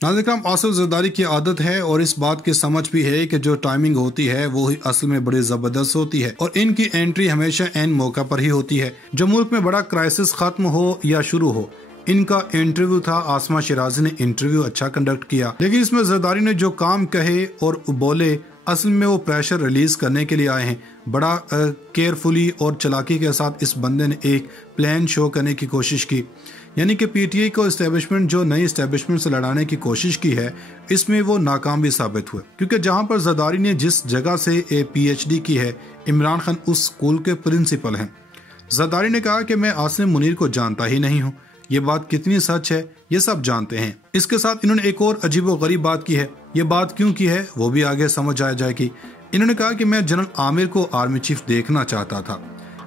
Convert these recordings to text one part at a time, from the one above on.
नाज़रीन, आसिफ ज़रदारी की आदत है और इस बात की समझ भी है कि जो टाइमिंग होती है वो ही असल में बड़ी ज़बरदस्त होती है और इनकी एंट्री हमेशा एन मौका पर ही होती है। जो मुल्क में बड़ा क्राइसिस खत्म हो या शुरू हो, इनका इंटरव्यू था। आसमा शिराजी ने इंटरव्यू अच्छा कंडक्ट किया, लेकिन इसमें ज़रदारी ने जो काम कहे और बोले असल में वो प्रेशर रिलीज करने के लिए आए हैं। बड़ा केयरफुली और चालाकी के साथ इस बंदे ने एक प्लान शो करने की कोशिश की, यानी कि पीटीआई को इस्टेब्लिशमेंट जो नई इस्टेब्लिशमेंट से लड़ाने की कोशिश की है, इसमें वो नाकाम भी साबित हुए। क्योंकि जहां पर ज़रदारी ने जिस जगह से पीएचडी की है, इमरान खान उस स्कूल के प्रिंसिपल हैं। ज़रदारी ने कहा कि मैं आसिम मुनीर को जानता ही नहीं हूँ। ये बात कितनी सच है ये सब जानते हैं। इसके साथ इन्होंने एक और अजीबोगरीब बात की है। ये बात क्यों की है वो भी आगे समझ आ जाएगी। इन्होंने कहा कि मैं जनरल आमिर को आर्मी चीफ देखना चाहता था,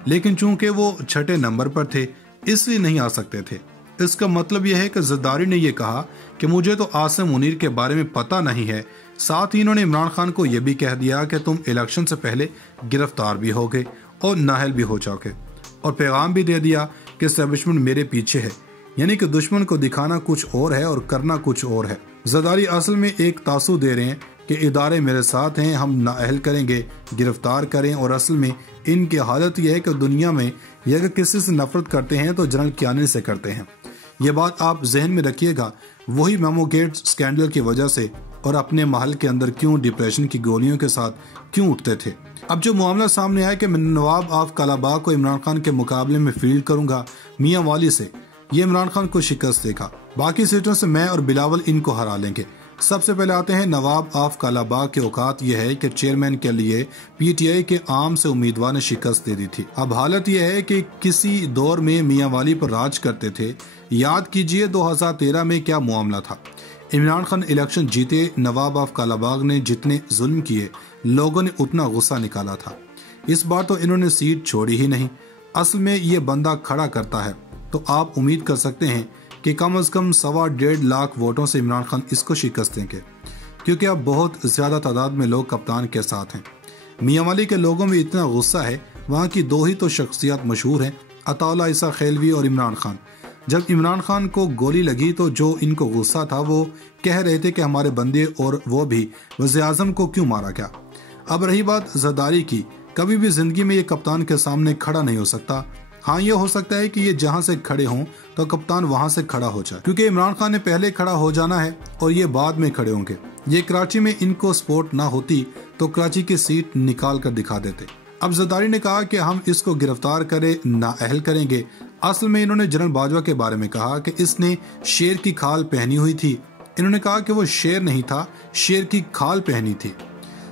लेकिन चूंकि वो छठे नंबर पर थे इसलिए नहीं आ सकते थे। इसका मतलब यह है कि ज़रदारी ने यह कहा कि मुझे तो आसिम मुनीर के बारे में पता नहीं है। साथ ही इन्होंने इमरान खान को यह भी कह दिया कि तुम इलेक्शन से पहले गिरफ्तार भी होगे और नाअहल भी हो जाओगे, और पैगाम भी दे दिया कि एस्टेब्लिशमेंट मेरे पीछे है, यानी कि दुश्मन को दिखाना कुछ और है और करना कुछ और है। ज़रदारी असल में एक तासु दे रहे हैं कि इदारे मेरे साथ हैं, हम नाअहल करेंगे, गिरफ्तार करें। और असल में इनकी हालत यह है कि दुनिया में ये अगर किसी से नफरत करते हैं तो जनरल कियानी से करते हैं। ये बात आप जहन में रखिएगा। वही मेमो गेट स्कैंडल की वजह से और अपने महल के अंदर क्यों डिप्रेशन की गोलियों के साथ क्यों उठते थे। अब जो मामला सामने आया कि मैं नवाब ऑफ कालाबाग को इमरान खान के मुकाबले में फील्ड करूंगा मियां वाली से, ये इमरान खान को शिकस्त देगा। बाकी सीटों से मैं और बिलावल इनको हरा लेंगे। सबसे पहले आते हैं नवाब ऑफ कालाबाग के औकात यह है कि चेयरमैन के लिए पीटीआई के आम से उम्मीदवार ने शिकस्त दे दी थी। अब हालत यह है कि किसी दौर में मियां वाली पर राज करते थे। याद कीजिए 2013 में क्या मामला था। इमरान खान इलेक्शन जीते, नवाब ऑफ कालाबाग ने जितने जुल्म किए लोगों ने उतना गुस्सा निकाला था। इस बार तो इन्होंने सीट छोड़ी ही नहीं। असल में ये बंदा खड़ा करता है तो आप उम्मीद कर सकते हैं कि कम से कम 1.25 लाख वोटों से इमरान खान इसको शिकस्त देंगे, क्योंकि अब बहुत ज्यादा तादाद में लोग कप्तान के साथ हैं। मियांवाली के लोगों में इतना गुस्सा है, वहाँ की दो ही तो शख्सियत मशहूर हैं, अताउल्ला ईसा खैलवी और इमरान खान। जब इमरान खान को गोली लगी तो जो इनको गुस्सा था वो कह रहे थे कि हमारे बंदे और वो भी वज़ीर आज़म को क्यों मारा गया। अब रही बात ज़रदारी की, कभी भी जिंदगी में ये कप्तान के सामने खड़ा नहीं हो सकता। हाँ, ये हो सकता है कि ये जहां से खड़े हों तो कप्तान वहां से खड़ा हो जाए, क्योंकि इमरान खान ने पहले खड़ा हो जाना है और ये बाद में खड़े होंगे। ये कराची में इनको सपोर्ट ना होती तो कराची की सीट निकाल कर दिखा देते। अब ज़रदारी ने कहा कि हम इसको गिरफ्तार करें, नाअहल करेंगे। असल में इन्होंने जनरल बाजवा के बारे में कहा कि इसने शेर की खाल पहनी हुई थी। इन्होंने कहा कि वो शेर नहीं था, शेर की खाल पहनी थी।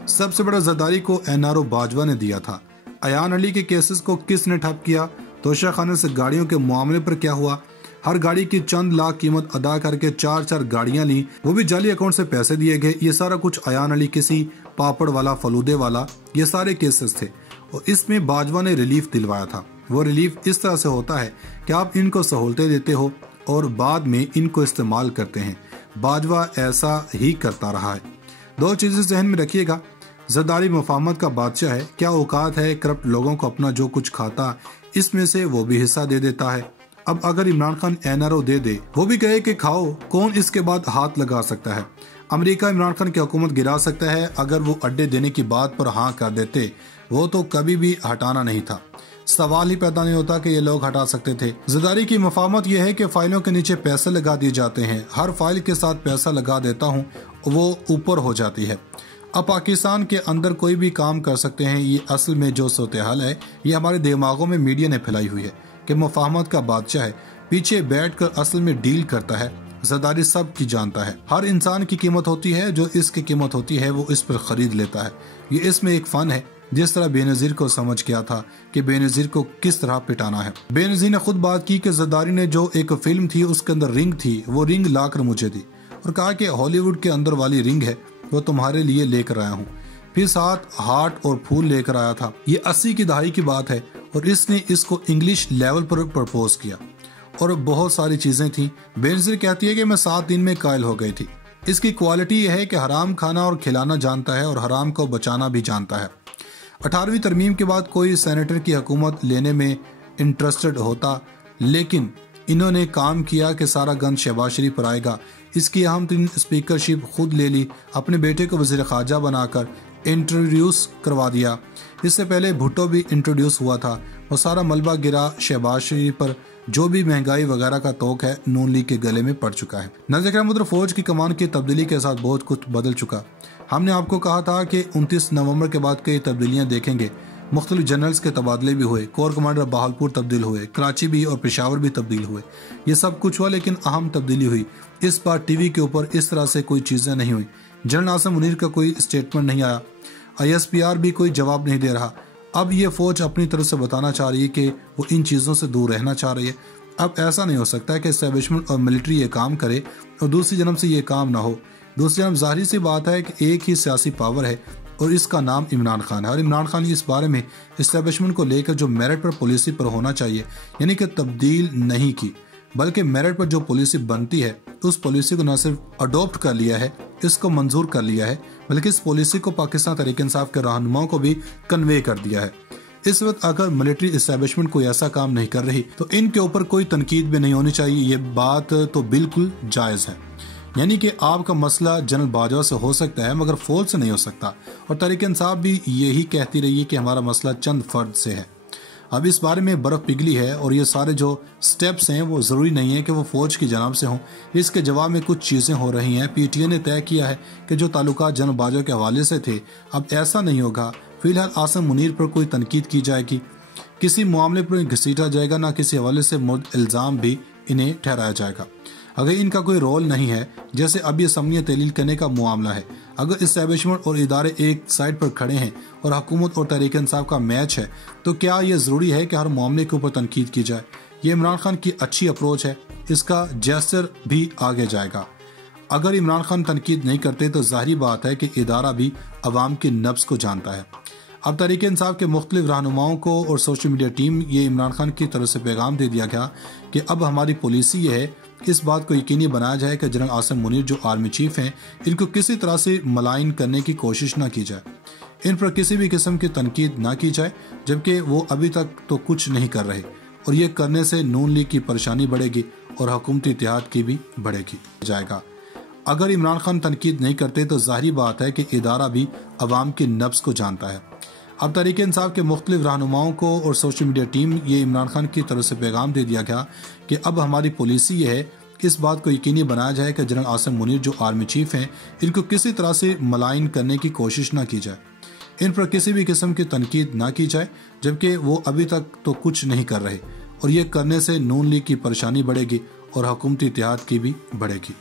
सबसे बड़ा ज़रदारी को एनआरओ बाजवा ने दिया था। अयान अली के केसेस को किसने ठप किया? तोशा खाने से गाड़ियों के मामले पर क्या हुआ? हर गाड़ी की चंद लाख कीमत अदा करके 4-4 गाड़ियां ली, वो भी जाली अकाउंट से पैसे दिए गए। ये सारा कुछ अयान अली, किसी पापड़ वाला, फलूदे वाला, ये सारे केसेस थे और इसमें बाजवा ने रिलीफ दिलवाया था। वो रिलीफ इस तरह से होता है कि आप इनको सहूलतें देते हो और बाद में इनको इस्तेमाल करते हैं। बाजवा ऐसा ही करता रहा है। दो चीजें जहन में रखिएगा, ज़रदारी मुफाहमत का बादशाह है। क्या औकात है करप्ट लोगों को अपना जो कुछ खाता इसमें से वो भी हिस्सा दे देता है। अब अगर इमरान खान एनआरओ दे दे, वो भी कहे कि खाओ, कौन इसके बाद हाथ लगा सकता है? अमेरिका इमरान खान की हुकूमत गिरा सकता है अगर वो अड्डे देने की बात पर हाँ कर देते। वो तो कभी भी हटाना नहीं था, सवाल ही पैदा नहीं होता कि ये लोग हटा सकते थे। ज़रदारी की मुफाहमत यह है कि फाइलों के नीचे पैसे लगा दिए जाते हैं। हर फाइल के साथ पैसा लगा देता हूँ, वो ऊपर हो जाती है। अब पाकिस्तान के अंदर कोई भी काम कर सकते हैं। ये असल में जो सूरत-ए-हाल है ये हमारे दिमागों में मीडिया ने फैलाई हुई है कि मुफाहमत का बादशाह है, पीछे बैठकर असल में डील करता है। ज़रदारी सब की जानता है। हर इंसान की कीमत होती है, जो इसकी कीमत होती है वो इस पर खरीद लेता है। ये इसमें एक फन है। जिस तरह बेनज़ीर को समझ गया था कि बेनज़ीर को किस तरह पिटाना है। बेनज़ीर ने खुद बात की कि ज़रदारी ने जो एक फिल्म थी उसके अंदर रिंग थी, वो रिंग लाकर मुझे दी और कहा कि हॉलीवुड के अंदर वाली रिंग है, वो तुम्हारे लिए लेकर आया हूँ। फिर साथ हार्ट और फूल लेकर आया था। ये 80 की दहाई की बात है और इसने इसको इंग्लिश लेवल पर प्रपोज किया और बहुत सारी चीजें थी। बेनज़ीर कहती है कि मैं 7 दिन में कायल हो गई थी। इसकी क्वालिटी यह है कि हराम खाना और खिलाना जानता है और हराम को बचाना भी जानता है। 18वीं तरमीम के बाद कोई सेनेटर की हुकूमत लेने में इंटरेस्टेड होता, लेकिन इन्होंने काम किया कि सारा गंद शहबाज शरीफ पर आएगा। इसकी अहम तरीन स्पीकरशिप खुद ले ली, अपने बेटे को वज़ीर ख़ारजा बनाकर इंट्रोड्यूस करवा दिया। इससे पहले भुट्टो भी इंट्रोड्यूस हुआ था। वो सारा मलबा गिरा शहबाज शरीफ पर। जो भी महंगाई वगैरह का तोक है नून लीग के गले में पड़ चुका है। नाज़रीन, उधर फौज की कमान की तब्दीली के साथ बहुत कुछ बदल चुका। हमने आपको कहा था कि 29 नवंबर के बाद कई तब्दीलियां देखेंगे। मुख्तलिफ जनरल्स के तबादले भी हुए, कोर कमांडर बहावलपुर तब्दील हुए, कराची भी और पेशावर भी तब्दील हुए। ये सब कुछ हुआ, लेकिन अहम तब्दीली हुई। इस बार टीवी के ऊपर इस तरह से कोई चीज़ें नहीं हुई। जनरल आसिम मुनीर का कोई स्टेटमेंट नहीं आया, ISPR भी कोई जवाब नहीं दे रहा। अब ये फौज अपनी तरफ से बताना चाह रही है कि वो इन चीज़ों से दूर रहना चाह रही है। अब ऐसा नहीं हो सकता है कि एस्टेब्लिशमेंट और मिलिट्री ये काम करे और दूसरी जन्म से ये काम ना हो। दूसरी जन्म जाहिर सी बात है कि एक ही सियासी पावर है और इसका नाम इमरान खान है। और इमरान खान इस बारे में एस्टेब्लिशमेंट को लेकर जो मेरिट पर पॉलिसी पर होना चाहिए, यानी कि तब्दील नहीं की, बल्कि मेरिट पर जो पॉलिसी बनती है उस पॉलिसी को न सिर्फ अडॉप्ट कर लिया है, इसको मंजूर कर लिया है, बल्कि इस पॉलिसी को पाकिस्तान तहरीक इंसाफ के रहनुमाओं को भी कन्वे कर दिया है। इस वक्त अगर मिलिट्री एस्टेब्लिशमेंट कोई ऐसा काम नहीं कर रही तो इनके ऊपर कोई तनकीद भी नहीं होनी चाहिए। ये बात तो बिल्कुल जायज़ है। यानी कि आपका मसला जनरल बाजवा से हो सकता है मगर फौज से नहीं हो सकता। और तहरीक इंसाफ भी यही कहती रही है कि हमारा मसला चंद फर्द से है। अब इस बारे में बर्फ पिघली है और ये सारे जो स्टेप्स हैं वो ज़रूरी नहीं है कि वो फौज की जनाब से हों। इसके जवाब में कुछ चीज़ें हो रही हैं। PTI ने तय किया है कि जो ताल्लुकात जनरल बाजवा के हवाले से थे अब ऐसा नहीं होगा। फिलहाल आसिम मुनीर पर कोई तनकीद की जाएगी, किसी मामले पर घसीटा जाएगा, ना किसी हवाले से मुर्द इल्ज़ाम भी इन्हें ठहराया जाएगा। अगर इनका कोई रोल नहीं है, जैसे अब ये समनिया तहलील करने का मामला है, अगर इस्टेब्लिशमेंट और इदारे एक साइड पर खड़े हैं और हुकूमत और तहरीक इंसाफ का मैच है, तो क्या ये ज़रूरी है कि हर मामले के ऊपर तनकीद की जाए? ये इमरान खान की अच्छी अप्रोच है, इसका जेस्चर भी आगे जाएगा। अगर इमरान खान तनकीद नहीं करते तो जाहिर बात है कि इदारा भी अवाम की नब्ज़ को जानता है। अब तहरीक इंसाफ के मुख्तलिफ रहनुमाओं को और सोशल मीडिया टीम ये इमरान खान की तरफ से पैगाम दे दिया गया कि अब हमारी पॉलिसी ये है, इस बात को यकीनी बनाया जाए कि जनरल आसिम मुनीर जो आर्मी चीफ हैं इनको किसी तरह से मलाइन करने की कोशिश ना की जाए, इन पर किसी भी किस्म की तनकीद ना की जाए, जबकि वो अभी तक तो कुछ नहीं कर रहे। और ये करने से नून लीग की परेशानी बढ़ेगी और हुकूमती इत्तेहाद की भी बढ़ेगी जाएगा। अगर इमरान खान तनकीद नहीं करते तो जाहिर बात है कि इदारा भी अवाम की नब्ज़ को जानता है। अब तहरीक इंसाफ के मुख्तलिफ रहनुमाओं को और सोशल मीडिया टीम ये इमरान खान की तरफ से पैगाम दे दिया गया कि अब हमारी पॉलिसी ये है, इस बात को यकीनी बनाया जाए कि जनरल आसिम मुनीर जो आर्मी चीफ हैं इनको किसी तरह से मलाइन करने की कोशिश ना की जाए, इन पर किसी भी किस्म की तनकीद ना की जाए, जबकि वो अभी तक तो कुछ नहीं कर रहे। और ये करने से नून लीग की परेशानी बढ़ेगी और हुकूमती इत्तेहाद की भी बढ़ेगी।